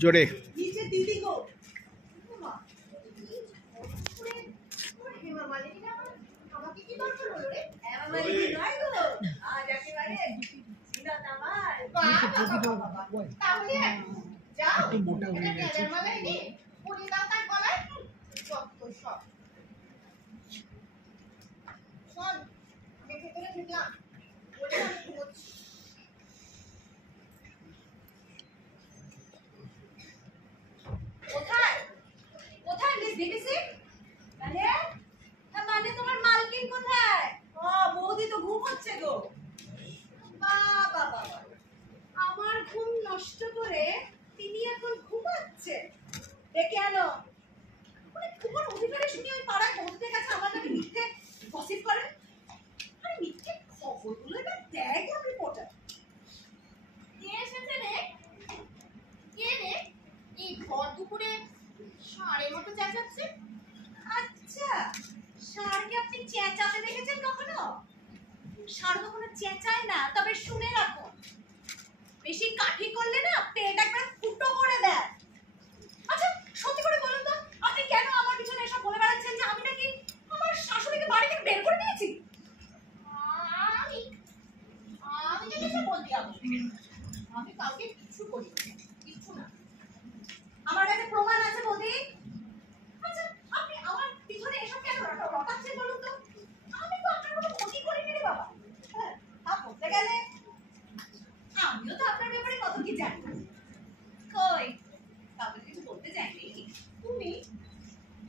জোরে নিচে দিদি গো মোটা হয়ে গেছে আমার ঘুম নষ্ট করে তিনি এখন ঘুমাচ্ছে ডেকে আনো তোমার অধিকারে শুনি ওই পাড়ায় বন্ধুদের কাছে আমার নামে মিথ্যে গসিপ করে আরে মিথ্যে খবরগুলো এবার দেয় কোন রিপোর্টার কে এসেছে রে কে রে এই ভর দুপুরে ষাঁড়ের মতো চেঁচাচ্ছে আচ্ছা ষাঁড়কে আপনি চেঁচাতে দেখেছেন কখনো ষাঁড় কখনো চেঁচায় না তবে শুনে রাখুন বেশি কাঠি করলে না পেট একবার ফুটো করে দেয় আচ্ছা সত্যি করে বলুন তো আপনি কেন আমার পিছনে এসব বলে বেড়াচ্ছেন যে আমি নাকি আমার শাশুড়িকে বাড়ি থেকে বের করে দিয়েছি আমি কিছু বলতে যাবো আমি কাউকে কিছু করি কিছু না আমার কাছে প্রমাণ আছে বৌদি আচ্ছা আপনি আমার পিছনে এসব কেন রটাচ্ছেন বলুন তো আমি তো আপনার কোনো ক্ষতি করিনি রে বাবা হ্যাঁ বলতে গেলে আমিও তো আপনার ব্যাপারে কত কি জানি কই কাউকে কিছু বলতে চাইনি তুমি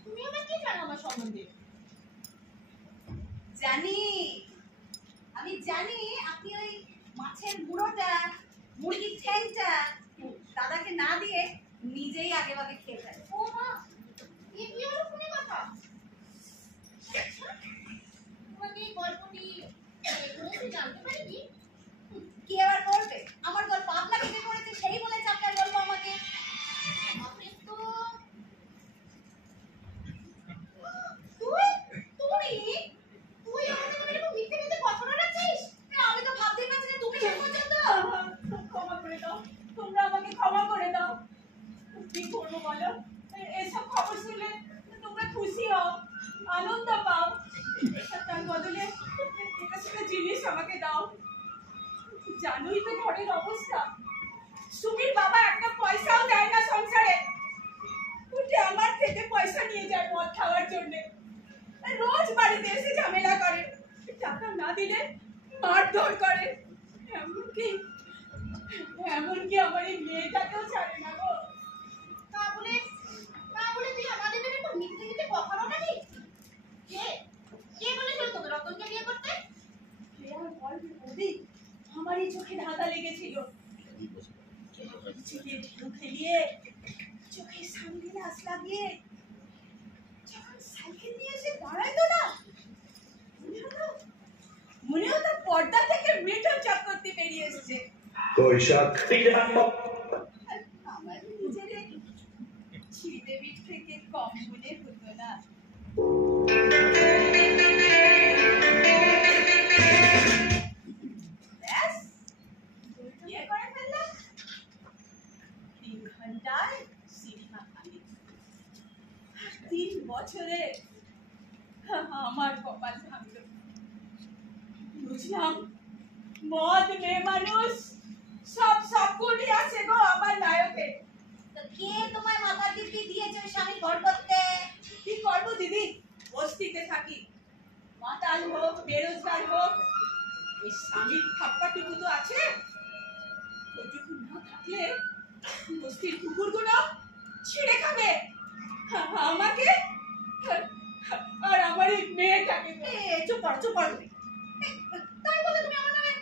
তুমি আবার কি জানো আমার সম্বন্ধে জানি আমি জানি আপনি ওই মাছের মুড়োটা মুরগির ঠ্যাংটা দাদাকে না দিয়ে নিজেই আগে ভাগে খেয়ে ফেলে ও মা এ কি হলো কোন কথা তোমাকে এই গল্পটি জানতে পারি কি কি আবার করবে আমার গল্প আপনাকে কে করেছে সেই বলেছে আপনার গল্প আমাকে আপনি তো তুই আমাকে এরকম মিথ্যে মিথ্যে কথা বলাচ্ছিস আমি তো ভাবতেই পারছি না তুমি এরকম করছো তো ক্ষমা করে দাও তোমরা আমাকে ক্ষমা করে দাও কি করবো বলো এসব খবর শুনলে তোমরা খুশি হও আনন্দ পাও তার বদলে এটা সেটা জিনিস আমাকে দাও জানোই তো ঘরের অবস্থা সুমির বাবা একটা পয়সাও দেয় না সংসারে উঠে আমার থেকে পয়সা নিয়ে যায় মদ খাওয়ার জন্য রোজ বাড়িতে এসে ঝামেলা করে টাকা না দিলে মারধর করে এমনকি আমার এই মেয়েটাকেও ছাড়ে না গো তা বলে তুই আমাদের ব্যাপারে মিথ্যে মিথ্যে কথা বলা নেই কে বলেছিল তোকে রতনকে বিয়ে করতে আমার এই চোখে ধাঁধা লেগেছিল খেলিয়ে চোখের সামনে আস লাগিয়ে যখন সাইকেল নিয়ে এসে দাঁড়াইতো না মনে হতো পর্দা থেকে মেঠো চক্রবর্তী বেরিয়ে এসছে আমার নিজের শ্রীদেবীর থেকে কম মনে হতো না বছরে আমার কপাল ভাঙলো বুঝলাম মদ মেয়ে মানুষ সব গুলি আছে গো আমার নায়কে তো কে তোমার মাথা দিতে দিয়েছে স্বামী ঘর করতে কি করবো দিদি বস্তিতে থাকি মাতাল হোক বেরোজগার হোক এই স্বামীর থাপ্পাটুকু তো আছে ওইটুকু না থাকলে বস্তির কুকুরগুলো ছিঁড়ে খাবে আমাকে আর আমার এই মেয়েটাকে চুপ করো তাই বলে তুমি আমার নামে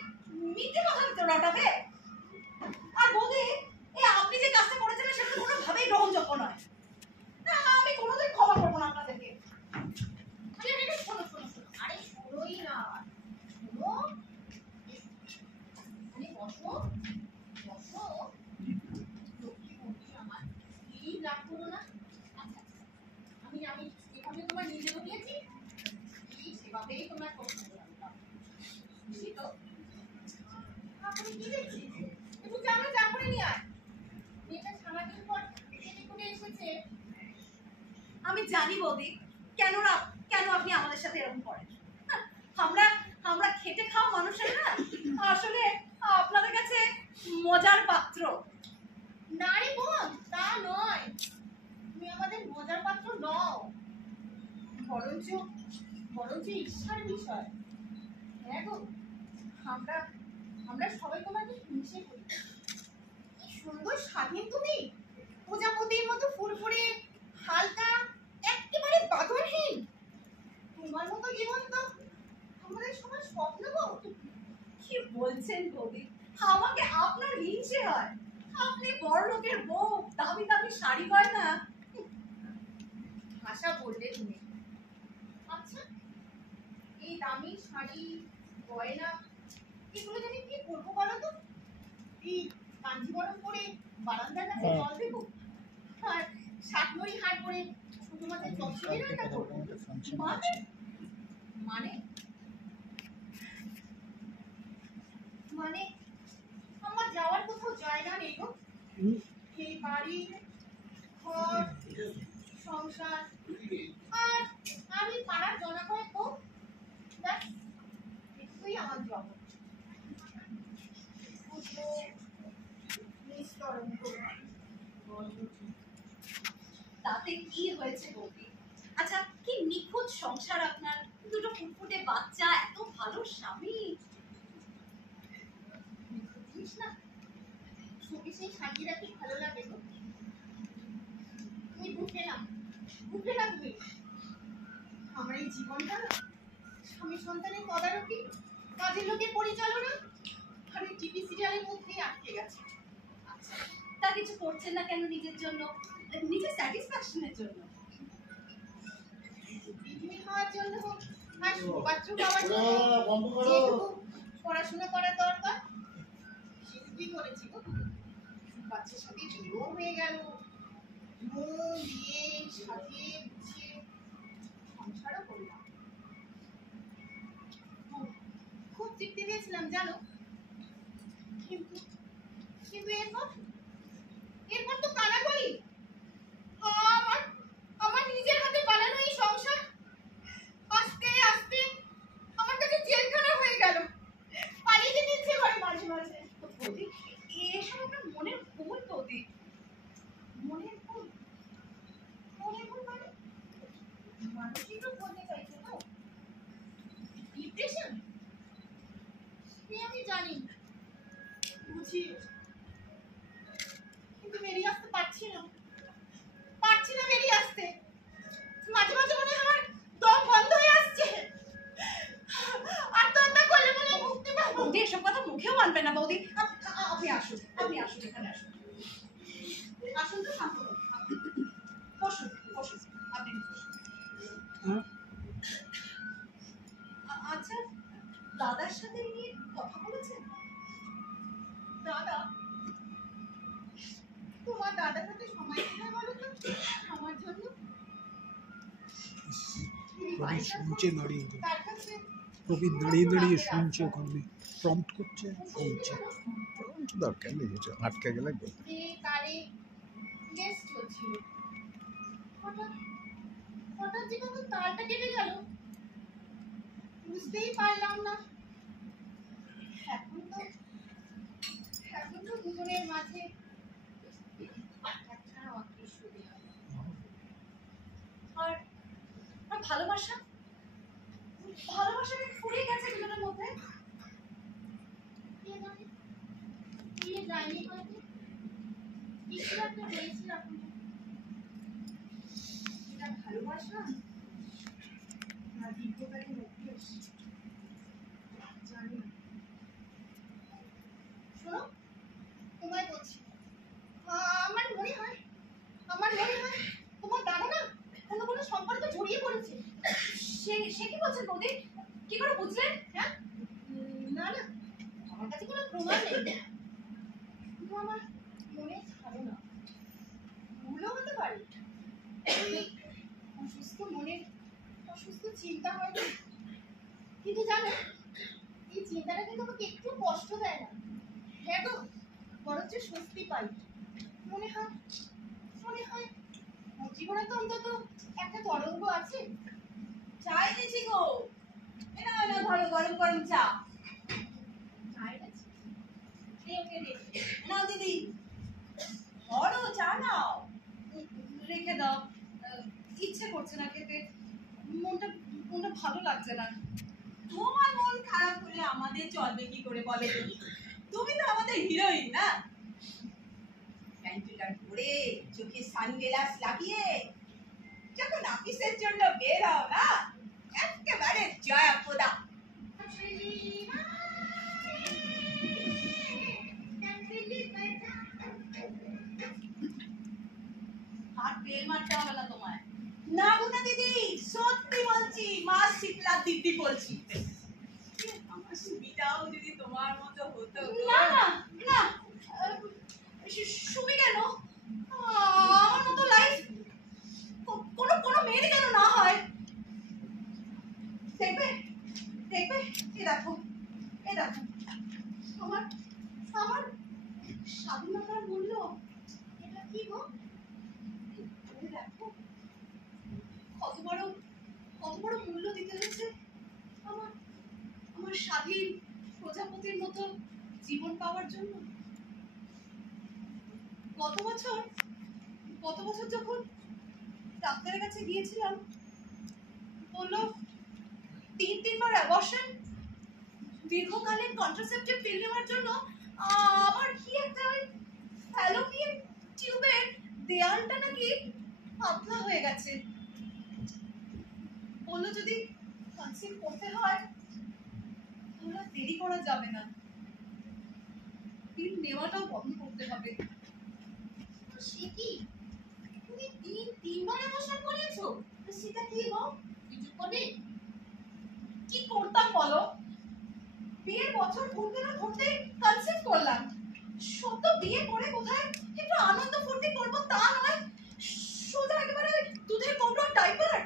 মিথ্যে কথা রটাবে আর বৌদি আপনি যে কাজটা করেছেন সেটা কোনোভাবেই গ্রহণযোগ্য নয় আমি কোনোদিন ক্ষমা করবো না আপনাদেরকে শোনো আরে শোনোই না শোনো বসো আমার কি রাগ করো না আমি যেভাবে তোমার নিজে দিয়েছি সেভাবেই তোমার প্রশ্ন তো আপনি কি দেখছি একটু জানো চা করে নিয়ে আয় আমি জানি বৌদি কেন আপনি আমাদের সাথে এরকম করেন। আমরা খেটে খাওয়া মানুষেরা আসলে আপনাদের কাছে মজার পাত্র। না রে বোন, তা নয়, তুমি আমাদের মজার পাত্র নও, বরঞ্চ ইচ্ছার বিষয়। হ্যাঁ গো, আমরা সবাই তোমাকে হিংসে করি। কি সুন্দর স্বাধীন তুমি, প্রজাপতির মতো ফুরফুরে, হালকা, একেবারে বাঁধনহীন। তোমার মতো জীবন তো আমাদের সবার স্বপ্ন গো। কি বলছেন বৌদি, আমাকে আপনার হিংসে হয়? আপনি বড় লোকের বউ, দামি দামি শাড়ি গয়না। ভাষা বললে তুমি। আচ্ছা, এই দামি শাড়ি গয়না এগুলো জানি কি করবো বলো তো? এই কাঞ্জিবরম পরে বারান্দার কাছে জল দেবো, আর শাকমরি হাট করে ছোট মাছের চচ্চড়ি রান্না করবো। মানে মানে আমার যাওয়ার কোথাও জায়গা নেই গো। এই বাড়ি, ঘর, সংসার, আর আমি পাড়ার জনগণের তো এটুকুই আমার জগৎ। তাতে কি হয়েছে বৌদি? আচ্ছা, কি নিখুঁত সংসার আপনার, দুটো ফুটফুটে বাচ্চা, এত ভালো স্বামী। না, ছবি সেই সাজিয়ে রাখি ভালো লাগে গো। তুমি বুঝলে না তুমি, আমার এই জীবনটা স্বামী সন্তানের তদারকি, কাজের লোকের পরিচালনা আর এই টিভি সিরিয়ালের মধ্যেই আটকে গেছে। আচ্ছা, তা কিছু করছেন না কেন নিজের জন্য, নিজের স্যাটিসফ্যাকশনের জন্য? পৃথিবী হওয়ার জন্য আর সুপাত্র পাওয়ার জন্য যেটুকু পড়াশোনা করার দরকার সেটুকুই করেছি গো। বাচ্চার সাথে বিয়েও হয়ে গেল, মন দিয়ে সাজিয়ে গুছিয়ে সংসারও করলাম। খুব তৃপ্তি পেয়েছিলাম জানো, কিন্তু এরপর তো কানাকড়ি। আমার নিজের হাতে বানানো এই সংসার আস্তে আস্তে আমার কাছে জেলখানা হয়ে গেল। পালিয়ে যেতে ইচ্ছে করে মাঝে মাঝে। এসব একটা মনের ভুল বৌদি, মনের ভুল মানে মানসিক রোগ বলতে চাইছো তো? ডিপ্রেশন? আমি জানি, বুঝি, কিন্তু বেরিয়ে আসতে পারছি না বেরিয়ে আসতে। মাঝে মাঝে মনে হয় আমার দম বন্ধ হয়ে আসছে। আত্মহত্যা করলে মনে হয় মুক্তি পাবো। এসব কথা মুখেও আনবে না বৌদি। আপনি আসুন এখানে আসুন তো, শান্ত বসুন আপনি বসুন। আচ্ছা, দাদার সাথে নিয়ে কথা বলেছেন? দাদা, তোমার দাদার সাথে সময় দিতে বলো তো আমার জন্য। শুনছে দাঁড়িয়ে শুনছে, ওখানে প্রম্পট করছে, শুনছে। দরকার নেই, আটকে গেলে হঠাৎ যে কখন তারটা কেটে গেল বুঝতেই পারলাম না। এখন তো দুজনের মাঝে আর ভালোবাসা ফুরিয়ে গেছে দুজনের মধ্যে। যায়নি হয়তো, কিছু একটা হয়েছিল। এটা ভালোবাসা না দীর্ঘকালীন অভ্যেস জানি না। শোনো, তোমায় বলছি, আমার মনে হয় তোমার দাদা না কোনো সম্পর্কে জড়িয়ে পড়েছে। সে কি বলছেন বৌদি? কি করে বুঝলেন? হ্যাঁ, না আমার কাছে কোনো প্রমাণ নেই, শুধু আমার মনে ধারণা। ভুলও হতে পারে, অসুস্থ মনের অসুস্থ চিন্তা হয় না। কিন্তু জানো, এই চিন্তাটা কিন্তু আমাকে একটু কষ্ট দেয় না। হ্যাঁ গো, বরঞ্চ স্বস্তি পাই। মনে হয় জীবনে তো অন্তত একটা তরঙ্গ আছে। চা এনেছি গো, এনা এনা ধরো গরম গরম চা। চা এনেছি, ওকে দে। নাও দিদি, ধরো চা নাও। রেখে দাও, ইচ্ছে করছে না খেতে, মনটা মনটা ভালো লাগছে না। তোমার মন খারাপ হলে আমাদের চলবে কি করে বলে? তুমি তো আমাদের হিরোইন না? প্যান্টুটা পরে চোখে সানগ্লাস লাগিয়ে যখন অফিসের জন্য বের হও না, একেবারে জয়া পোদা। আর তেল মারতে হবে না তোমায়। না গুনা দিদি, সত্যি বলছি, মা শীতলা দিদি বলছি। আমার সুবিধাও যদি তোমার মতো হতো। না না না, সুমি কেন? আমার মতো লাইফ কোনো কোনো মেয়েরই যেন না হয়। দেখবে দেখবে, এ দেখো এ দেখো, আমার আমার স্বাধীনতার মূল্য। এটা কি গো? দেখো কত বড় মূল্য দিতে হচ্ছে আমার আমার স্বাধীন প্রজাপতির মতো জীবন পাওয়ার জন্য। গত বছর যখন ডাক্তারের কাছে গিয়েছিলাম, বললো 3 বার অ্যাবর্শন, দীর্ঘকালীন কন্ট্রাসেপটিভ পিল নেওয়ার জন্য আমার কি একটা ওই ফ্যালোপিয়ান টিউবের দেয়ালটা নাকি পাতলা হয়ে গেছে। বললো যদি কনসিভ করতে হয় তাহলে দেরি করা যাবে না, পিল নেওয়াটাও বন্ধ করতে হবে। সে কি, তুমি 3বার অ্যাবর্শন করেছো? সেটা কি গো? কিছু করে কি করতাম বলো? বিয়ের বছর ঘুরতে না ঘুরতে কনসিভ করলাম। সত্য বিয়ে করে কোথায় একটু আনন্দ ফুর্তি করবো তা নয়, সোজা একেবারে দুধের কৌটোর ডাইপার।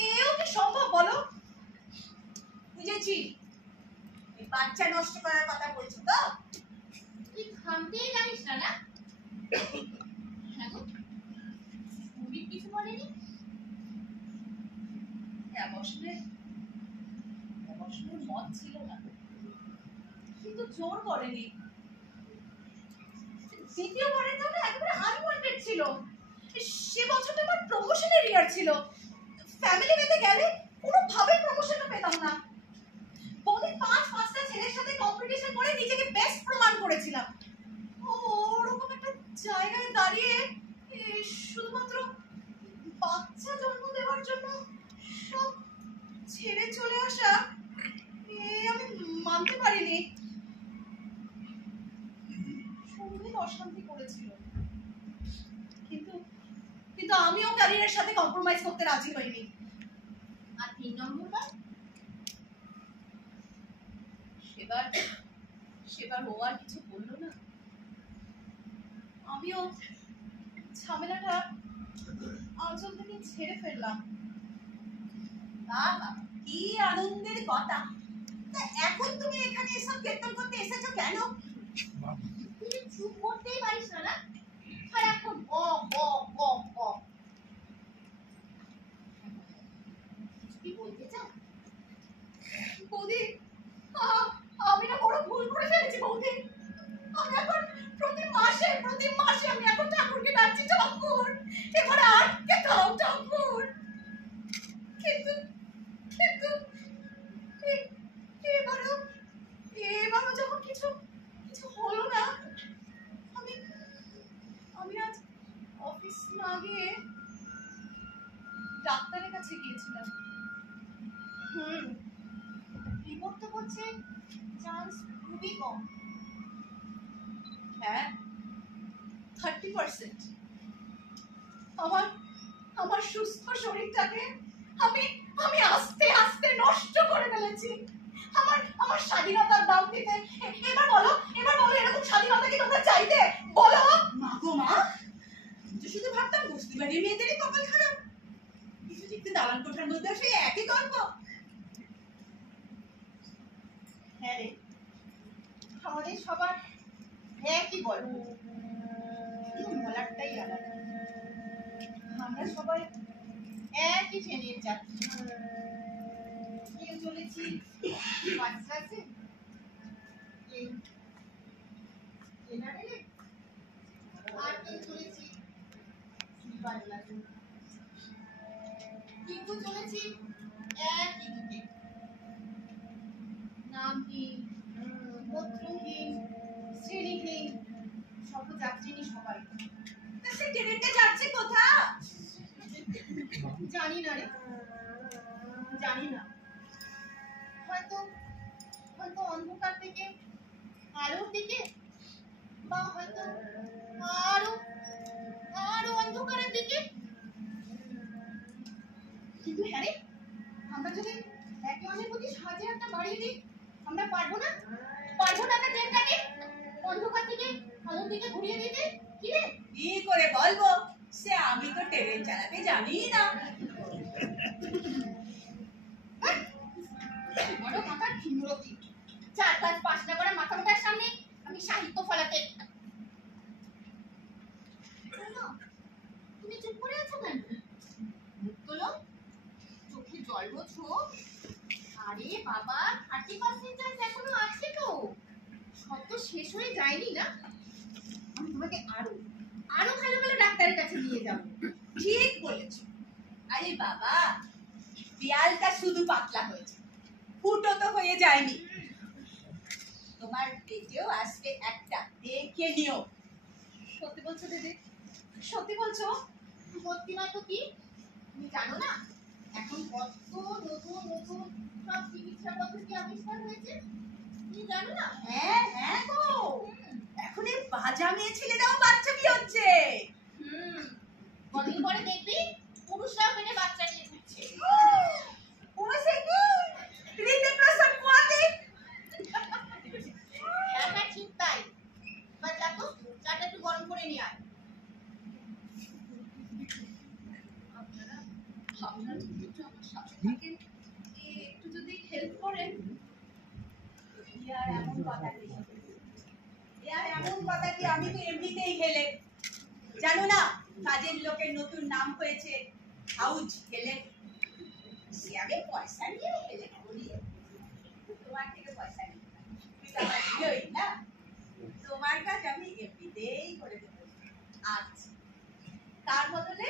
এও কি সম্ভব বলো? বুঝেছি, এই বাচ্চা নষ্ট করার কথা বলছো তো? তুই থামতেই জানিস না না? হ্যাঁ গো, তুমি কিছু বলেনি? অ্যাবর্শনের মত ছিল না, কিন্তু জোর করেনি। দ্বিতীয়বারের জন্য একবারে আনওয়ান্টেড ছিল। সে বছরটা আমার প্রমোশনের ইয়ার ছিল। ফ্যামিলি পেতে গেলে কোনোভাবে প্রমোশনও পেতাম না। প্রতিদিন 5-5টা ছেলের সাথে কম্পিটিশন করে নিজেকে বেস্ট প্রমাণ করেছিলাম। ওরকম একটা জায়গায় দাঁড়িয়ে শুধুমাত্র বাচ্চা জন্ম দেওয়ার জন্য সব ছেড়ে চলে আসা, আমি মানতে পারিনি। সঙ্গীত অশান্তি করেছিল, কিন্তু কিন্তু আমিও ক্যারিয়ারের সাথে কম্প্রোমাইজ করতে রাজি হইনি। আর 3 নম্বরবার সেবার ও আর কিছু বললো না। আমিও ঝামেলাটা আঁচল থেকে ছেড়ে ফেললাম। বাবা কি আনন্দের কথা! এখন তুমি এখানে এসব কীর্তন করতে এসেছো কেন? তুমি চুপ করতেই পারিস না না? আর এখন কি বলতে চাও বৌদি? আমি না বড় ভুল করে ফেলেছি বৌদি। আমি এখন প্রতি মাসে আমি এখন ঠাকুরকে ডাকছি ঠাকুর, এবারে আটকে দাও ঠাকুর। কিন্তু কিন্তু এবারও যখন কিছু হলো না, আমি আজ অফিস না গিয়ে ডাক্তারের কাছে গিয়েছিলাম। রিপোর্ট তো বলছে চান্স খুবই কম। হ্যাঁ, 30%। আমার সুস্থ শরীরটাকে আমি আস্তে আস্তে নষ্ট করে ফেলেছি। আমার স্বাধীনতার দাম দিতে। এবার বলো এরকম স্বাধীনতা কি তোমরা চাইতে? বলো মা গো মা, আমি শুধু ভাবতাম বস্তি বাড়ির মেয়েদেরই কপাল খারাপ, কিছু দেখতে দালান কোঠার মধ্যে সেই একই গল্প। হ্যাঁ রে, আমাদের সবার একই গল্প, কিন্তু বলারটাই আলাদা। আমরা সবাই একই ট্রেনের যাত্রী। কেউ চলেছি ফার্স্ট ক্লাসে, কেউ জেনারেলে, আর কেউ চলেছি স্লিপার ক্লাসে। কিন্তু চলেছি একই দিকে, নামহীন, গোত্রহীন, শ্রেণীহীন, সহযাত্রিনী সবাই। সে ট্রেনটা যাচ্ছে কোথা? জানি না রে, জানি না। হয়তো হয়তো অন্ধকার থেকে আলোর দিকে, বা হয়তো আরো আরো অন্ধকারের দিকে। কিন্তু হ্যাঁ রে, আমরা যদি একে অন্যের প্রতি সাহায্যের হাতটা বাড়িয়ে দিই, আমরা পারবো না? পারবো না আমরা ট্রেনটাকে অন্ধকার থেকে আলোর দিকে ঘুরিয়ে দিতে? কি রে? কি করে বলবো, সে আমি তো ট্রেন চালাতে জানি না। বড় মাথার খিমরতি, 4-5 করে মাথা মোটার সামনে আমি সাহিত্য ফলাতে। তুমি চুপ করে আছো কেন? মুখ তোলো, চোখে জল মোছো। আরে বাবা, 30% চান্স এখনো আছে তো, সব তো শেষ হয়ে যায়নি না। আমি তোমাকে আরো আরো ভালো ভালো ডাক্তারের কাছে নিয়ে যাব। ঠিক বলেছ। আরে বাবা, দেয়ালটা শুধু পাতলা হয়েছে, ফুটো তো হয়ে যায়নি। তোমার পেটেও আসবে একটা, দেখে নিও। সত্যি বলছো দিদি? সত্যি বলছো? সত্যি নয় তো কি? তুমি জানো না এখন কত নতুন নতুন সব চিকিৎসা পদ্ধতি আবিষ্কার হয়েছে? তুমি জানো না? হ্যাঁ হ্যাঁ গো, এখন এই বাজা মেয়ে ছেলেরাও বাচ্চা বিয়ে হচ্ছে। কদিন পরে দেখবি পুরুষরাও পেটে বাচ্চা নিয়ে ঘুরছে। ওরা সে কি রীতি প্রসব কোয়াতে। হ্যাঁ হ্যাঁ ঠিক তাই। এবার যা তো, চাটা একটু গরম করে নিয়ে আয়। আপনারা একটু আমার সাথে থাকেন, একটু যদি হেল্প করেন। এমন কথা কি, এমন কথা কি, আমি তো এমনিতেই হেলে। জানো না কাজের লোকের নতুন নাম হয়েছে হাউজ হেলে। সে আমি পয়সা নিয়ে হেলে করি, তোমার থেকে পয়সা নিই না, তুই তো আমার দিওই না। তোমার কাজ আমি এমনিতেই করে দেবো। আচ্ছা, তার বদলে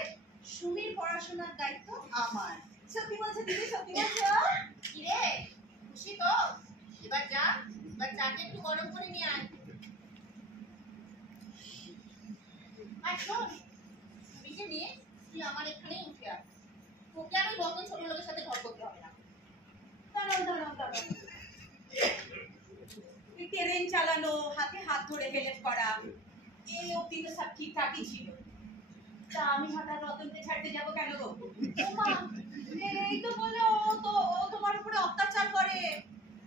সুমির পড়াশোনার দায়িত্ব আমার। সত্যি বলছো দিদি? সত্যি বলছো? কি রে, খুশি তো? এবার যা, এবার চাটা একটু গরম করে নিয়ে আয়। আর শোন, সুমিকে নিয়ে তুই আমার এখানেই উঠে আয়। তোকে আর ওই রতন ছোট লোকের সাথে ঘর করতে হবে না। দাঁড়াও দাঁড়াও দাঁড়াও, ট্রেন চালানো, হাতে হাত ধরে হেল্প করা, এই অব্দি তো সব ঠিকঠাকই ছিল। তা আমি হঠাৎ রতনকে ছাড়তে যাবো কেন গো? এই তো বললো ও তোমার উপরে অত্যাচার করে,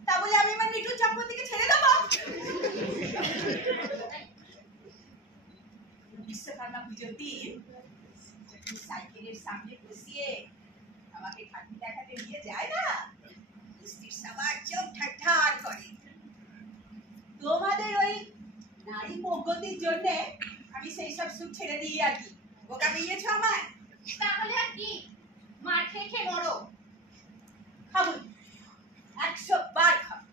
তা বলে আমি আমার নিটুর চক্রবর্তীকে ছেড়ে দেবো? বিশ্বকর্মা পুজোর দিন সাইকেলের সামনে বসিয়ে আমাকে ঠাকুর দেখাতে নিয়ে যায় না, স্ত্রীর সবার চোখ ঠাট্টার করে। তোমাদের ওই নারী প্রগতির জন্য আমি সেই সব সুখ ছেড়ে দিই আর কি। বোকা দিয়েছো আমায়, তাহলে আর কি? মার খেয়ে খেয়ে মরো। খাবো 100 বার খাবো,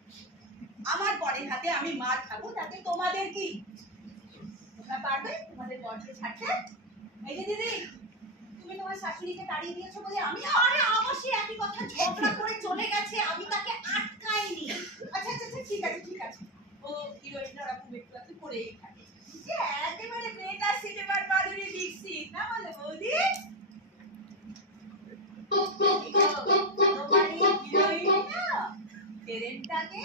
আমার বরের হাতে আমি মার খাবো, তাতে তোমাদের কি? তোমরা পারবে তোমাদের বরকে ছাড়তে? এই যে দিদি, তুমি তোমার শাশুড়িকে তাড়িয়ে দিয়েছো বলে আমি? আরে আমার সেই একই কথা, ঝগড়া করে চলে গেছে, আমি তাকে আটকাইনি। আচ্ছা আচ্ছা আচ্ছা, ঠিক আছে ঠিক আছে, ও হিরোইনরা ওরকম একটু একটু করেই থাকে। একেবারে মেয়েটা সিনেমার মাধুরী দীক্ষিত না, বলো বৌদি? তোমার এই হিরোইনটা ট্রেনটাকে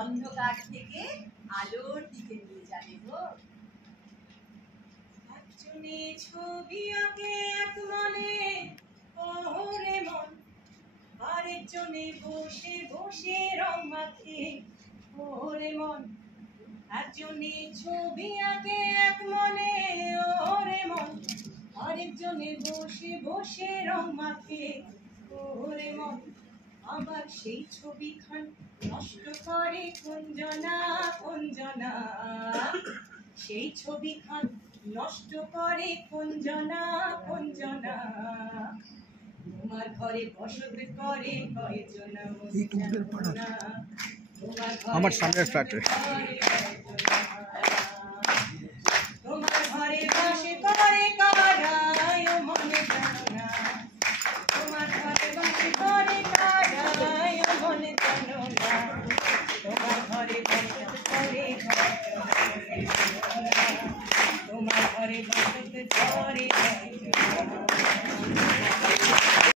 অন্ধকার থেকে আলোর দিকে নিয়ে যাবে গো। একজনে ছবি আঁকে এক মনে, ওরে মন, আরেকজনে বসে বসে রং মাখে, ওরে মন। একজনে ছবি আঁকে এক মনে, ওরে মন, আরেকজনে বসে বসে রং মাখে, ওরে মন। আবার সেই ছবিখান নষ্ট করে কুঞ্জনা কুঞ্জনা, সেই ছবিখান নষ্ট করে কুঞ্জনা কুঞ্জনা তোমার ঘরে বসত করে কয়জনা এই টুকদের পাড়া তোমার আমার সামনের ফ্ল্যাটে।